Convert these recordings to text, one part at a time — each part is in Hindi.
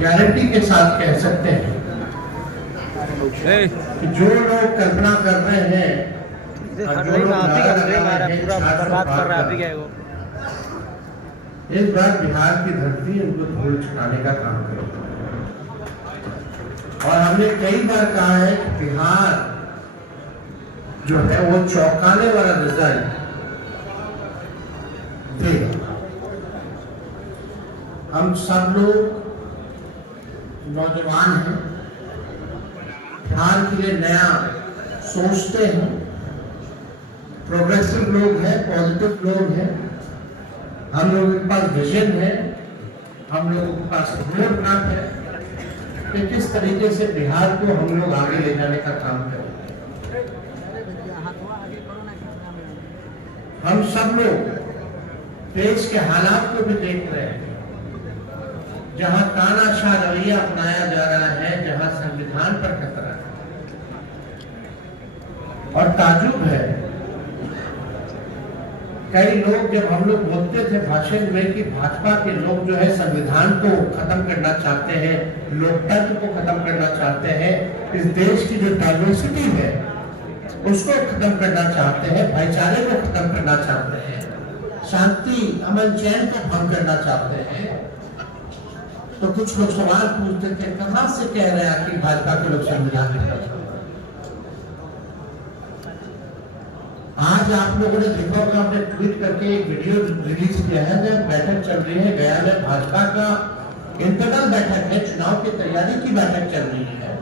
गारंटी के साथ कह सकते हैं कि जो लोग कल्पना कर रहे हैं इस बार बिहार की धरती उनको धूल चुकाने का काम करेगी। और हमने कई बार कहा है कि बिहार जो है वो चौंकाने वाला रिजल्ट देगा। हम सब लोग नौजवान हैं, बिहार के लिए नया सोचते हैं, प्रोग्रेसिव लोग हैं, पॉजिटिव लोग हैं। हम लोगों के पास विजन है, हम लोगों के पास रोड मैप है कि किस तरीके से बिहार को हम लोग आगे ले जाने का काम करें। हम सब लोग देश के हालात को भी देख रहे हैं, जहां तानाशाह रवैया अपनाया जा रहा है, जहां संविधान पर खतरा है। और ताजुब है, कई लोग जब हम लोग बोलते थे भाषण में कि भाजपा के लोग जो है संविधान को खत्म करना चाहते हैं, लोकतंत्र को खत्म करना चाहते हैं, इस देश की जो डाइवर्सिटी है उसको खत्म करना चाहते हैं, भाईचारे को खत्म करना चाहते हैं, शांति अमन चैन को भंग करना चाहते हैं, तो कुछ लोग सवाल पूछते थे कहां से कह रहे हैं कि भाजपा के लोग संविधान खत्म करना। आज आप लोगों ने देखा होगा, हमने ट्वीट करके एक वीडियो रिलीज किया है जब बैठक चल रही है गया में, भाजपा का इंटरनल बैठक है, चुनाव की तैयारी की बैठक चल रही है।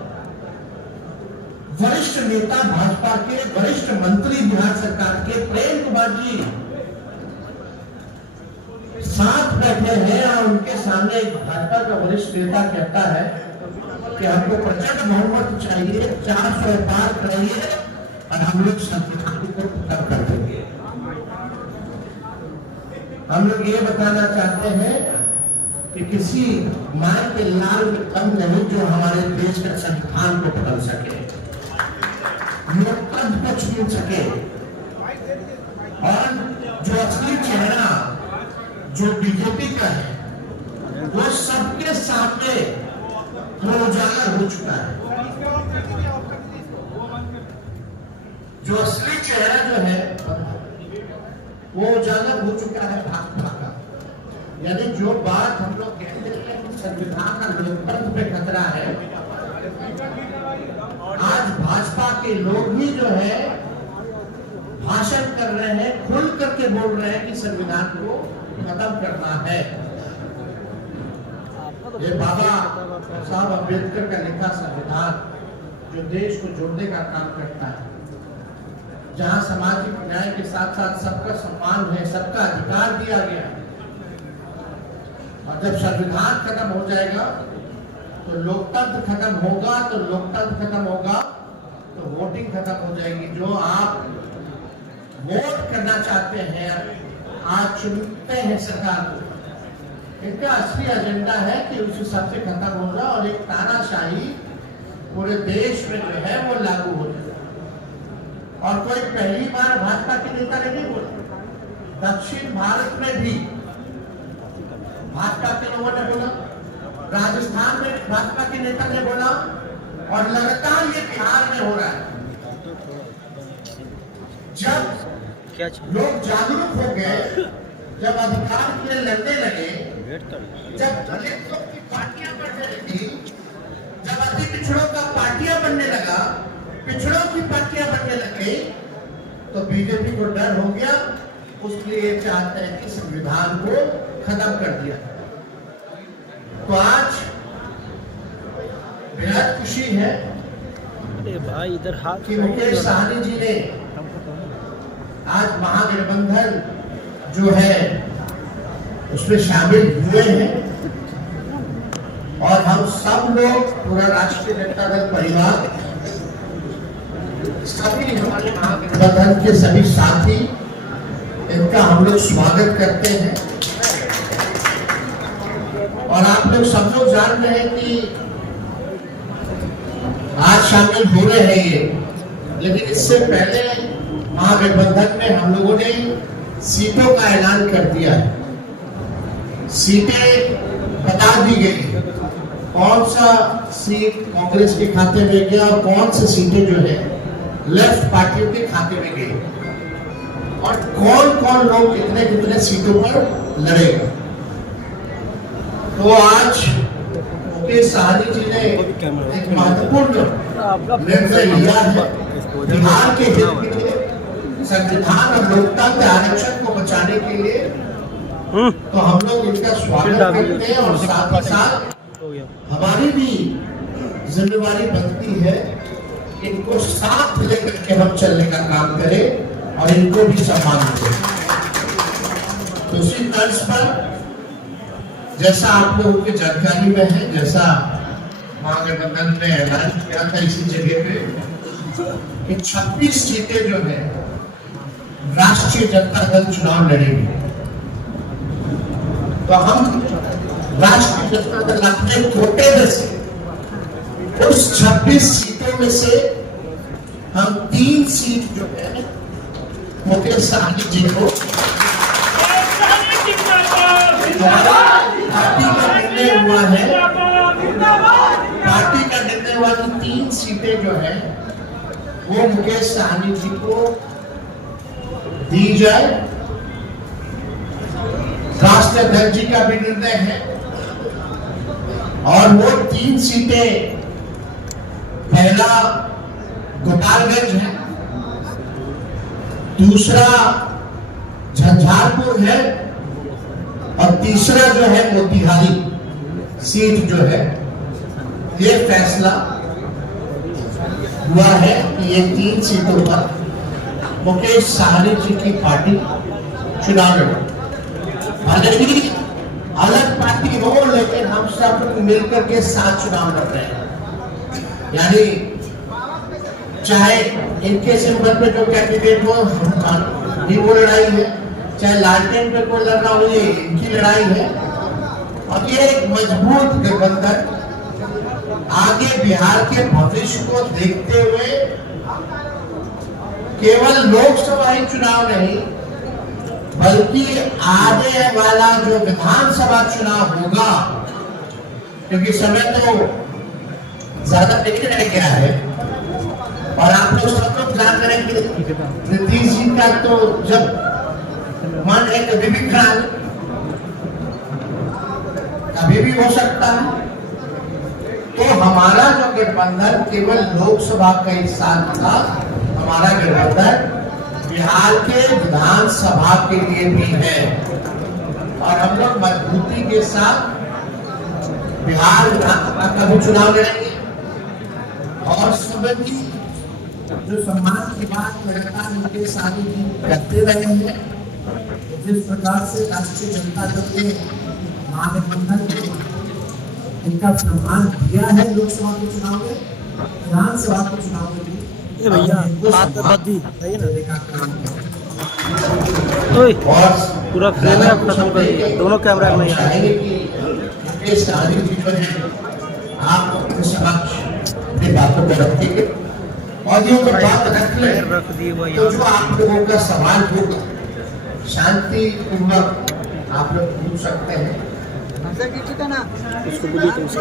वरिष्ठ नेता भाजपा के, वरिष्ठ मंत्री बिहार सरकार के प्रेम कुमार जी साथ बैठे हैं और उनके सामने एक भाजपा का वरिष्ठ नेता कहता है कि हमको प्रचंड बहुमत चाहिए, 400 पार कराइए और हम लोग संविधान को खत्म कर देंगे। हम लोग ये बताना चाहते हैं कि किसी मां के लाल में कम नहीं जो हमारे देश के संविधान को बदल सके, लोकतंत्र को छीन सके, और जो असली चेहरा जो बीजेपी का है वो सबके सामने उजागर हो चुका है। जो असली चेहरा जो है वो उजागर हो चुका है भाजपा का। यानी जो बात हम लोग कहते हैं कि संविधान का लोकतंत्र पे खतरा है, आज भाजपा के लोग ही जो है भाषण कर रहे हैं, खुल करके बोल रहे हैं कि संविधान को खत्म करना है। ये बाबा साहब अम्बेडकर का लिखा संविधान जो देश को जोड़ने का काम करता है, जहां सामाजिक न्याय के साथ साथ सबका सम्मान है, सबका अधिकार दिया गया है। और जब संविधान खत्म हो जाएगा तो लोकतंत्र खत्म होगा, तो लोकतंत्र खत्म होगा तो वोटिंग खत्म हो जाएगी। जो आप वोट करना चाहते हैं, आज चुनते हैं सरकार को, इनका असली एजेंडा है कि उस हिसाब से खत्म होगा और एक तानाशाही पूरे देश में जो है वो लागू हो जाए। और कोई पहली बार भाजपा के नेता ने नहीं बोला, दक्षिण भारत में भी भाजपा के लोगों ने बोला, राजस्थान में भाजपा के नेता ने बोला, और लगातार ये बिहार में हो रहा है। जब लोग जागरूक हो गए, जब अधिकार के लिए लड़ने लगे, जब दलित लोग की पार्टियां बढ़ने लगी, जब अति पिछड़ों का पार्टियां बनने लगा, पिछड़ों की पार्टियां बनने लगी, तो बीजेपी को डर हो गया। उसलिए चाहते हैं कि संविधान को खत्म कर दिया। तो आज बेहद खुशी है भाई इधर हाथ कि मुकेश सहनी जी ने आज महागठबंधन जो है उसमें शामिल हुए हैं, और हम सब लोग, पूरा राष्ट्रीय जनता दल परिवार, सभी हमारे महागठबंधन के सभी साथी, इनका हम लोग स्वागत करते हैं। और आप लोग सब लोग जान रहे हैं कि आज शामिल हो रहे हैं ये, लेकिन इससे पहले महागठबंधन में हम लोगों ने सीटों का ऐलान कर दिया है, सीटें बता दी गई कौन सा सीट कांग्रेस के खाते में गया और कौन सी सीटें जो है लेफ्ट पार्टियों के खाते में गई, और कौन कौन लोग कितने कितने सीटों पर लड़ेगा। तो आज मुकेश सहनी जी ने एक महत्वपूर्ण निर्णय लिया है। बिहार के हित के लिए, संविधान और लोकतंत्र आरक्षण को बचाने के लिए, तो हम लोग इनका स्वागत करते हैं और साथ ही साथ हमारी भी जिम्मेवारी बनती है इनको साथ लेकर के हम चलने का काम करें और इनको भी सम्मान दें। तो उसी तर्ज पर जैसा आप लोगों की जानकारी में है, जैसा महागठबंधन ने ऐलान किया था इसी जगह पे कि 26 सीटें जो है राष्ट्रीय जनता दल चुनाव लड़ेगी। तो हम राष्ट्रीय जनता दल अपने कोटे में से उस 26 सीटों में से हम 3 सीट जो है मुकेश सहनी जी को पार्टी का निर्णय हुआ है, पार्टी का निर्णय हुआ कि 3 सीटें जो है वो मुकेश सहनी जी को दी जाए। राष्ट्रीय अध्यक्ष जी का भी निर्णय है और वो 3 सीटें, पहला गोपालगंज है, दूसरा झंझारपुर है और तीसरा जो है मोतिहारी सीट जो है। ये फैसला हुआ है कि ये 3 सीटों पर मुकेश सहनी जी की पार्टी चुनाव लड़े। भले ही अलग पार्टी हो, लेकिन हम सब मिलकर के साथ चुनाव लड़ रहे हैं। यानी चाहे इनके सिंबल पे जो कैंडिडेट हो उनकी वो लड़ाई है, चाहे लालटेन पे कोई लड़ रहा हो ये इनकी लड़ाई है। और ये एक मजबूत गठबंधन आगे बिहार के भविष्य को देखते हुए केवल लोकसभा ही चुनाव नहीं बल्कि आने वाला जो विधानसभा चुनाव होगा, क्योंकि समय तो ज्यादा नहीं रह गया है और आप लोग सब लोग जान रहे हैं कि नीतीश जी का तो जब मन है कभी भी खड़ा कभी भी हो सकता है। तो हमारा जो गठबंधन केवल लोकसभा का ही साथ था, हमारा गठबंधन बिहार के विधानसभा के लिए भी है और हम लोग मजबूती के साथ बिहार विधानसभा का भी चुनाव लड़ेंगे। और सभी जो सम्मान की बात लगातार मुकेश सहनी जी करते रहे हैं, जिस प्रकार से राष्ट्रीय जनता दल के महागठबंधन को इनका सम्मान दिया है लोकसभा के चुनाव में, विधानसभा के चुनाव में भी ये भैया बात बदी है ना। पूरा फ्रेम है खत्म कर दिया, दोनों कैमरा में चाहेंगे कि मुकेश सहनी जी जो है आप अपने समक्ष अपनी बातों को रखेंगे और ये बात रख ले तो जो आप लोगों का सवाल होगा शांति पूर्वक आप लोग पूछ सकते हैं। उसको बोलिए उसको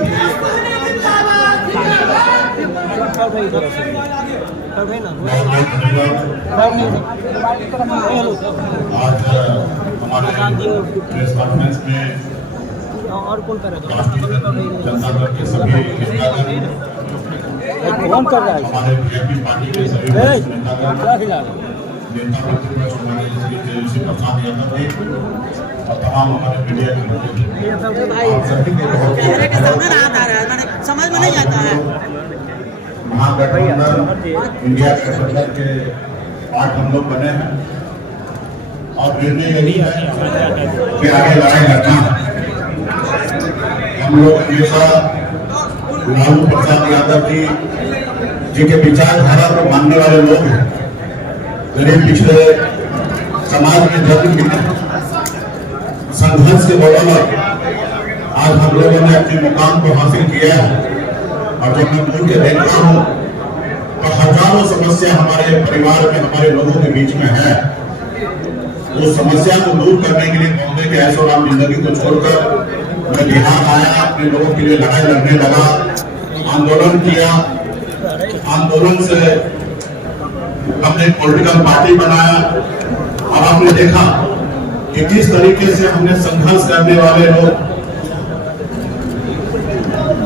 प्रेस कॉन्फ्रेंस में और कौन कर रहा जनता दल के सभी नेतागण, कौन कर रहा है हमारे बीजेपी पार्टी के सभी नेतागण, नेता प्रतिपक्ष हमारे श्री तेजस्वी प्रसाद यादव जी और तमाम हमारे मीडिया के सभी के समझ में नहीं आता है। महागठबंधन इंडिया गठबंधन के पार्ट हम लोग बने हैं और निर्णय यही है कि आगे लड़ाई लड़ना है। हम लोग हमेशा लालू प्रसाद यादव जी के विचारधारा को मानने वाले लोग हैं। गरीब पिछड़े समाज के धर्म संघर्ष के बदौलत आज हम लोगों ने अपने मुकाम को हासिल किया है। और जब मैं मुड़ के देखता हूँ तो हजारों समस्या हमारे परिवार में, हमारे लोगों के बीच में है। उस समस्या को दूर करने के लिए बॉम्बे के ऐशोआराम जिंदगी को छोड़कर मैं बिहार आया, अपने लोगों के लिए लड़ाई लड़ने लगा, आंदोलन किया, आंदोलन से हमने पॉलिटिकल पार्टी बनाया। और आपने देखा कि किस तरीके से हमने संघर्ष करने वाले लोग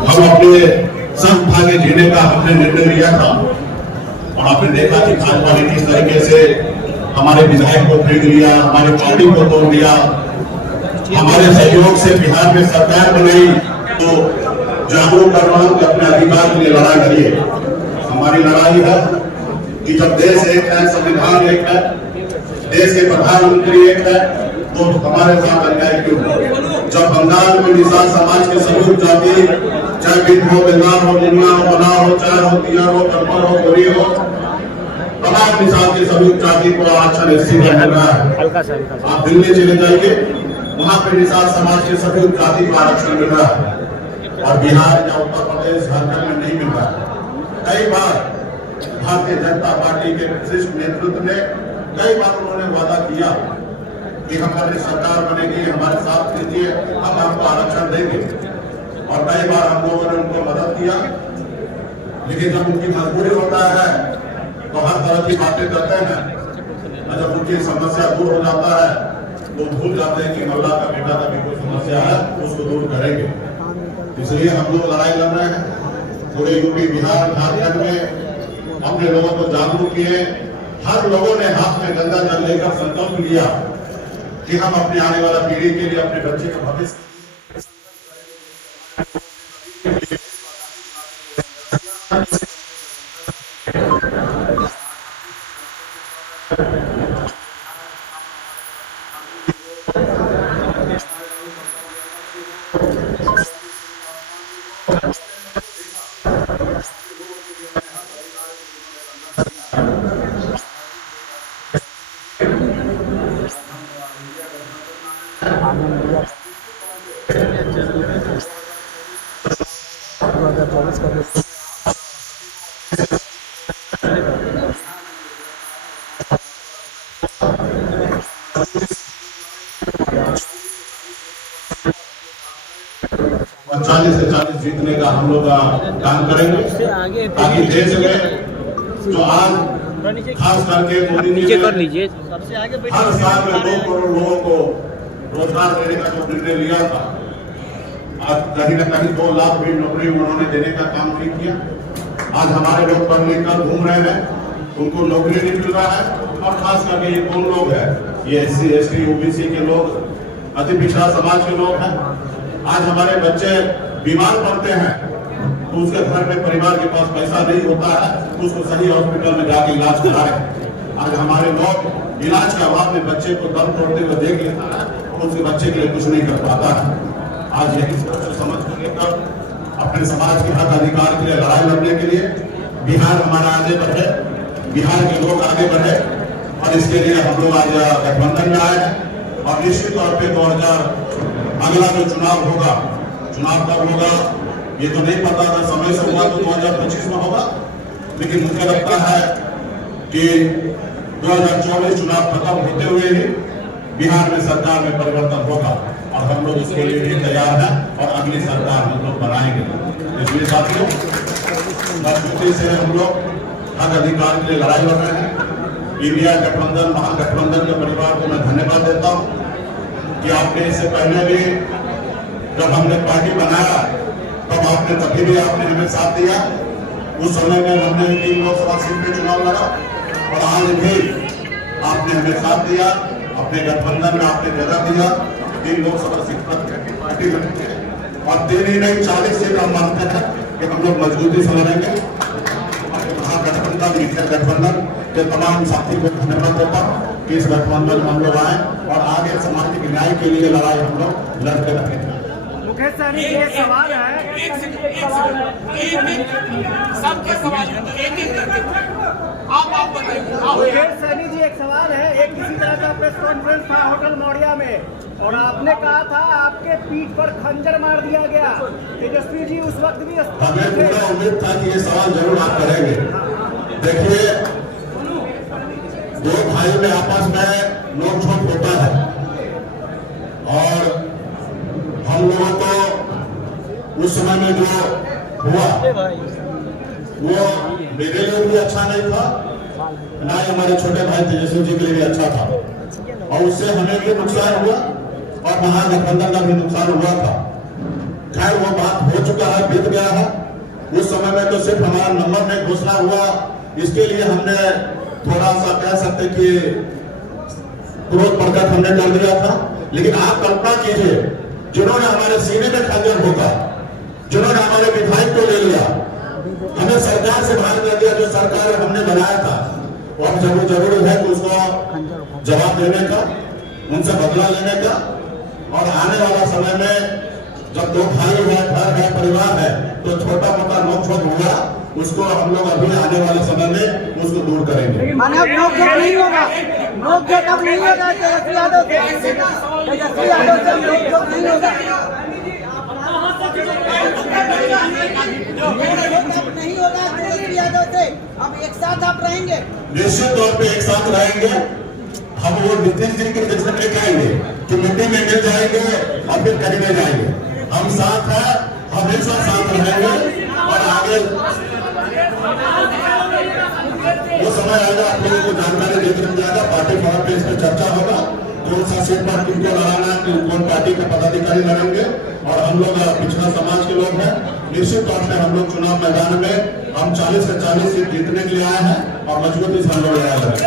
हम अपने सब भाग्य जीने का हमने निर्णय लिया था। और आपने देखा कि भाजपा ने किस तरीके से हमारे विधायक को खरीद लिया, हमारी पार्टी को तोड़ दिया, हमारे सहयोग से बिहार में सरकार बनाई। तो जागरूक कर रहा हूं कि अपने अधिकार के लिए लड़ाई करिए। हमारी लड़ाई है कि जब देश एक है, संविधान एक है, देश के प्रधानमंत्री एक है, तो हमारे साथ अन्याय क्यों? जब बंगाल में निषाद समाज के संयुक्त जाति, चाहे बिंद हो, बेंगाल हो, निन्ना हो, बना हो, चार हो, तिया हो, कटमर हो, गोरी हो, तमाम निषाद के संयुक्त जाति को आरक्षण एससी में मिल रहा है। आप दिल्ली चले जाइए, वहां पे निषाद समाज के संयुक्त जाति को आरक्षण मिल रहा है। और बिहार या उत्तर प्रदेश, झारखंड में नहीं मिल रहा है। कई बार भारतीय जनता पार्टी के वरिष्ठ नेतृत्व ने कई बार उन्होंने वादा किया कि हमारी सरकार बनेगी, हमारे साथ दीजिए, हम आपको आरक्षण देंगे। और कई बार हम लोगों ने उनको मदद किया, लेकिन जब उनकी मजबूरी होता है तो हर तरह की बातें करते हैं। और जब उनकी समस्या दूर हो जाता है तो भूल जाते हैं कि मल्ला का बेटा का भी कोई समस्या है, उसको दूर करेंगे। इसलिए हम लोग लड़ाई लड़ रहे हैं। पूरे यूपी, बिहार, झारखंड में अपने लोगों को जागरूक किए। हर लोगों ने हाथ में गंगा जल लेकर संकल्प लिया कि हम अपने आने वाला पीढ़ी के लिए, अपने बच्चे का भविष्य और 40 से 40 जीतने का हम लोग काम करेंगे, ताकि देश में जो आज खास करके मोदी जी ने हर साल में 2 करोड़ लोगों को रोजगार देने का जो निर्णय लिया था, आज कहीं न कहीं 2 लाख भी नौकरी उन्होंने देने का काम नहीं किया। आज हमारे लोग पढ़ लिख कर घूम रहे हैं, उनको नौकरी नहीं मिल रहा है। और खास करके ये कौन लोग हैं? ये SC, ST, OBC के लोग, अति पिछड़ा समाज के लोग हैं। आज हमारे बच्चे बीमार पड़ते हैं तो उसके घर में परिवार के पास पैसा नहीं होता है, तो उसको सही हॉस्पिटल में जाके इलाज कराएं। आज हमारे लोग इलाज के अभाव में बच्चे को दम तोड़ते हुए देख लेता है, तो उसके बच्चे के लिए कुछ नहीं कर पाता है। आज यही समझ कर लेकर अपने समाज के हक अधिकार के लिए लड़ाई लड़ने के लिए बिहार हमारा आगे बढ़े, बिहार के लोग आगे बढ़े। और इसके लिए हम लोग आज गठबंधन में आए हैं। और निश्चित तौर पे 2000 अगला जो चुनाव होगा, चुनाव कब होगा ये तो नहीं पता था, समय से हुआ तो 2025 में होगा। लेकिन मुझे लगता है कि 2024 चुनाव खत्म होते हुए ही बिहार में सरकार में परिवर्तन होगा। और हम लोग इसके लिए भी तैयार हैं और अगली सरकार हम लोग बनाएंगे। इसलिए साथियों, मजबूती से हम लोग हक अधिकार के लिए लड़ाई लड़ रहे हैं। इंडिया गठबंधन, महागठबंधन के परिवार को मैं धन्यवाद देता हूँ कि आपने इससे पहले भी जब हमने पार्टी बनाया तब आपने कभी भी आपने हमें साथ दिया। उस समय में हमने 3 लोकसभा सीट में चुनाव लड़ा और आज भी आपने हमें साथ दिया। अपने गठबंधन में आपने जगह दिया। 3 लोकसभा सीट पर पार्टी बनी है और 3 ही नहीं 40 सीट हम मानते हैं कि हम लोग मजबूती से लड़ेंगे। महागठबंधन, मित्र गठबंधन के तमाम साथी को धन्यवाद देता हूँ कि इस गठबंधन में हम लोग आए और आगे सामाजिक न्याय के लिए लड़ाई हम लोग लड़ते रहेंगे। मुकेश सहनी जी, एक सवाल है, सबके सवाल आप बताइए। मुकेश सहनी जी, एक सवाल है। एक किसी तरह का प्रेस कॉन्फ्रेंस था होटल मौर्या में और आपने कहा था आपके पीठ पर खंजर मार दिया गया। तेजस्वी जी उस वक्त भी हमें पूरा उम्मीद था कि ये सवाल जरूर आप करेंगे। देखिए, 2 भाइयों में आपस में नोक झोंक होता है और हम लोगों को उस समय में जो हुआ वो मेरे लिए भी अच्छा नहीं था, ना ही हमारे छोटे भाई तेजस्वी जी के लिए भी अच्छा था, और उससे हमें भी नुकसान हुआ और महागठबंधन का भी नुकसान हुआ था। खैर वो बात हो चुका है, बीत गया है। उस समय में तो सिर्फ हमारा नंबर में घोषणा हुआ, इसके लिए हमने थोड़ा सा कह सकते कि क्रोध प्रकट हमने कर दिया था। लेकिन आप कल्पना कीजिए, जिन्होंने हमारे सीने में खंजर होगा, जिन्होंने हमारे विधायक को ले लिया, हमें सरकार से बाहर कर दिया, जो सरकार हमने बनाया था, वो अब जरूर है कि उसको जवाब देने का, उनसे बदला लेने का। और आने वाला समय में जब दो भाई है, घर है, परिवार है, तो छोटा मोटा नोक-झोंक हुआ, उसको हम लोग अभी आने वाले समय में उसको दूर करेंगे। नोक-झोंक नहीं होगा, नोक-झोंक अब नहीं होगा तेजस्वी यादव से, तेजस्वी यादव से नोक-झोंक नहीं होगा, नहीं होगा तेजस्वी यादव से। अब एक साथ आप रहेंगे, निश्चित तौर पे एक साथ रहेंगे। हम वो नीतीश जी के जैसे दिखाएंगे कि मिट्टी में गिर जाएंगे और फिर कहीं नहीं जाएंगे। हम साथ हैं, हमेशा साथ रहेंगे और आगे वो समय आएगा, आप लोगों को जानकारी देते मिल जाएगा। पार्टी फोरम पे इस पर चर्चा होगा, कौन सा सीट पर किनको लड़ाना है, कौन पार्टी के पदाधिकारी लड़ेंगे। और हम लोग पिछड़ा समाज के लोग हैं, निश्चित तौर पे हम लोग चुनाव मैदान में हम 40 से 40 सीट जीतने के लिए आए हैं और मजबूती से हम लोग लड़ा लगे।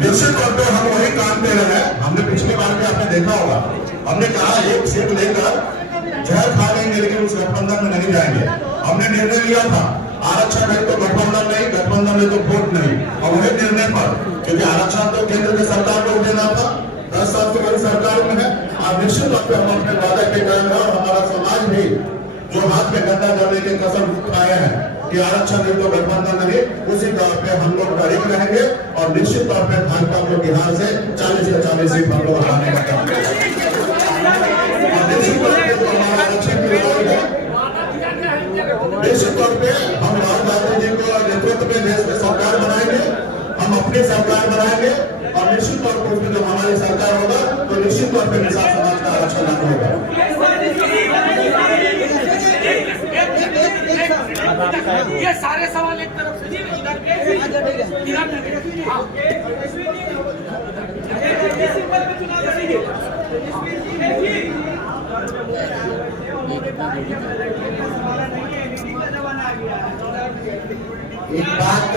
निश्चित तौर पर हम वही काम कर रहे हैं। हमने पिछले बार में आपने देखा होगा, हमने कहा एक सीट लेकर जहर खा लेंगे लेकिन उस गठबंधन में नहीं जाएंगे। हमने निर्णय लिया था, आरक्षण है तो गठबंधन नहीं, गठबंधन है तो वोट नहीं। और वही निर्णय पर, क्योंकि आरक्षण तो केंद्र की सरकार को देना था, 10 साल से बड़ी सरकार में है। और निश्चित तौर पर हम अपने वादे के गए हैं और हमारा समाज भी जो हाथ में गंदा करने के कसम खाए हैं कि आरक्षण नहीं तो गठबंधन नहीं, उसी तौर पे हम लोग डरे रहेंगे और निश्चित तौर पे भाजपा को बिहार से 40 से 40 सीट हम लोग हराने का काम करेंगे। निश्चित तौर पे जो हमारा आरक्षण की लड़ाई है, निश्चित तौर पे हम राहुल गांधी जी को नेतृत्व में देश में सरकार बनाएंगे, हम अपनी सरकार बनाएंगे और निश्चित तौर पर उसमें जब हमारी सरकार होगा तो निश्चित तौर पर निषाद समाज का आरक्षण लागू होगा। ये सारे सवाल एक तरफ से एक बात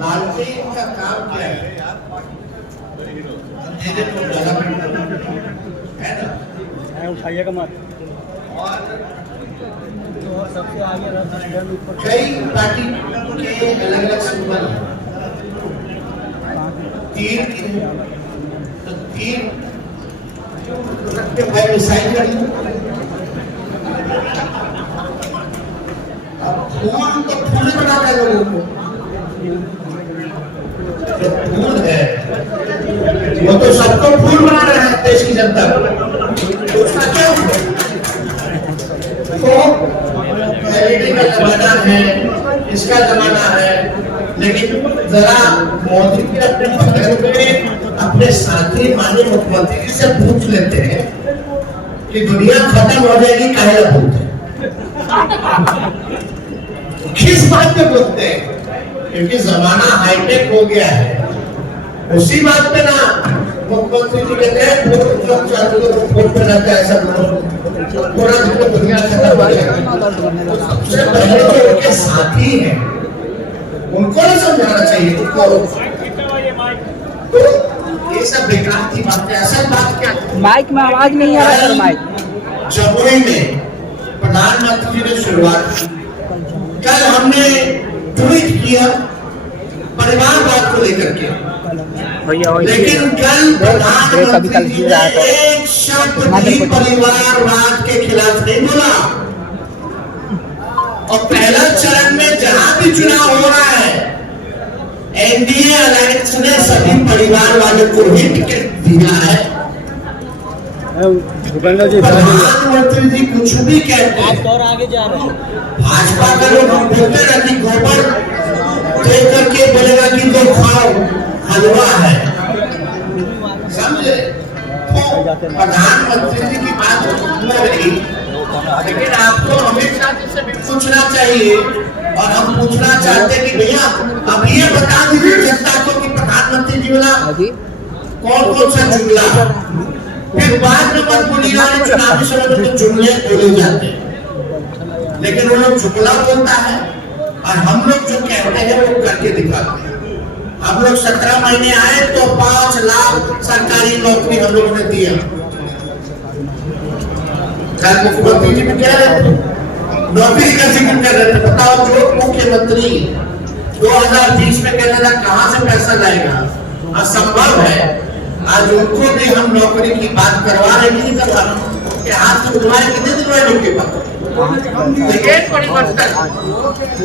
लालटेन का काम क्या है? है ना, उठाइएगा मत। और सबसे आगे कई पार्टी के अलग अलग सिंबल हैं। तीर तो तीर रखते भाई मिसाइल कर लो। अब फूल तो फूल बना कर लोगों को, जो फूल है वो तो सबको फूल बना रहे हैं देश की जनता। उसका क्या तो एलईडी का जमाना है, इसका जमाना है, लेकिन जरा मोदी के अपने बगल में अपने साथी माननीय मुख्यमंत्री जी से पूछ लेते हैं कि दुनिया खत्म हो जाएगी, काहे ना बोलते किस बात पे बोलते हैं? क्योंकि जमाना हाईटेक हो गया है। उसी बात पे ना मुख्यमंत्री जी कहते हैं वोट पे रहता है, ऐसा पूरा दुनिया खत्म हो जाएगी। सबसे पहले जो उनके साथी हैं उनको नहीं समझाना चाहिए उनको। तो ये सब बेकार की बात है। असल बात क्या, माइक में आवाज नहीं आ रहा है। माइक जमुई में प्रधानमंत्री जी ने शुरुआत की। कल हमने ट्वीट किया परिवारवाद को लेकर के, लेकिन कल प्रधानमंत्री जी ने एक शब्द भी परिवारवाद के खिलाफ नहीं बोला। और पहला चरण में जहां भी चुनाव हो रहा है, एनडीए अलायंस ने सभी परिवार वालों को ही टिकट दिया है। भूपेंद्र जी प्रधानमंत्री जी कुछ भी कहते हैं, और आगे जा रहे हैं। भाजपा का लोग हम बोलते हैं कि गोबर दे करके बोलेगा कि तो खाओ हलवा है, समझे? तो प्रधानमंत्री जी की बात हो रही, लेकिन आपको हमेशा से भी पूछना चाहिए, और हम पूछना चाहते हैं कि भैया अब ये बता दीजिए जनता को कि प्रधानमंत्री जी वाला कौन कौन सा जुमला, फिर बाद में मत बोलिएगा चुनावी समय में तो जुमले बोले जाते हैं, लेकिन वो लोग जुमला बोलता है और हम लोग जो कहते हैं वो करके दिखाते हैं। हम लोग 17 महीने आए तो 5 लाख सरकारी नौकरी हम लोगों ने दिया। कल मुख्यमंत्री जी भी कह रहे थे, नौकरी का जिक्र कर रहे थे। बताओ जो मुख्यमंत्री 2020 में कहने लगा कहां से पैसा लाएगा, असंभव है। आज उनको भी हम नौकरी की बात करवा रहे, नहीं करवा रहे, हाथ से तुम्हारे कितने दिन हुए उनके पास। लेकिन परिवर्तन,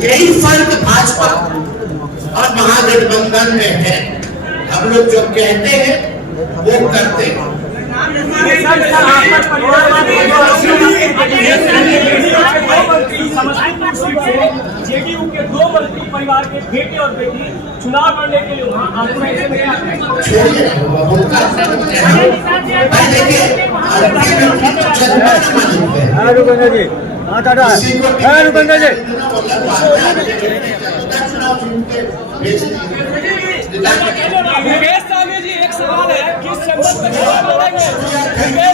यही फर्क भाजपा और महागठबंधन में है। हम लोग जो कहते हैं वो करते हैं। जेडीयू के 2 मंत्री परिवार के बेटे और बेटी चुनाव लड़ने के लिए वहाँ छोड़िए भूपेंद्र जी, हाँ दादा, भूपेंद्र जी मुकेश साहनी जी, एक सवाल है किस संबंध में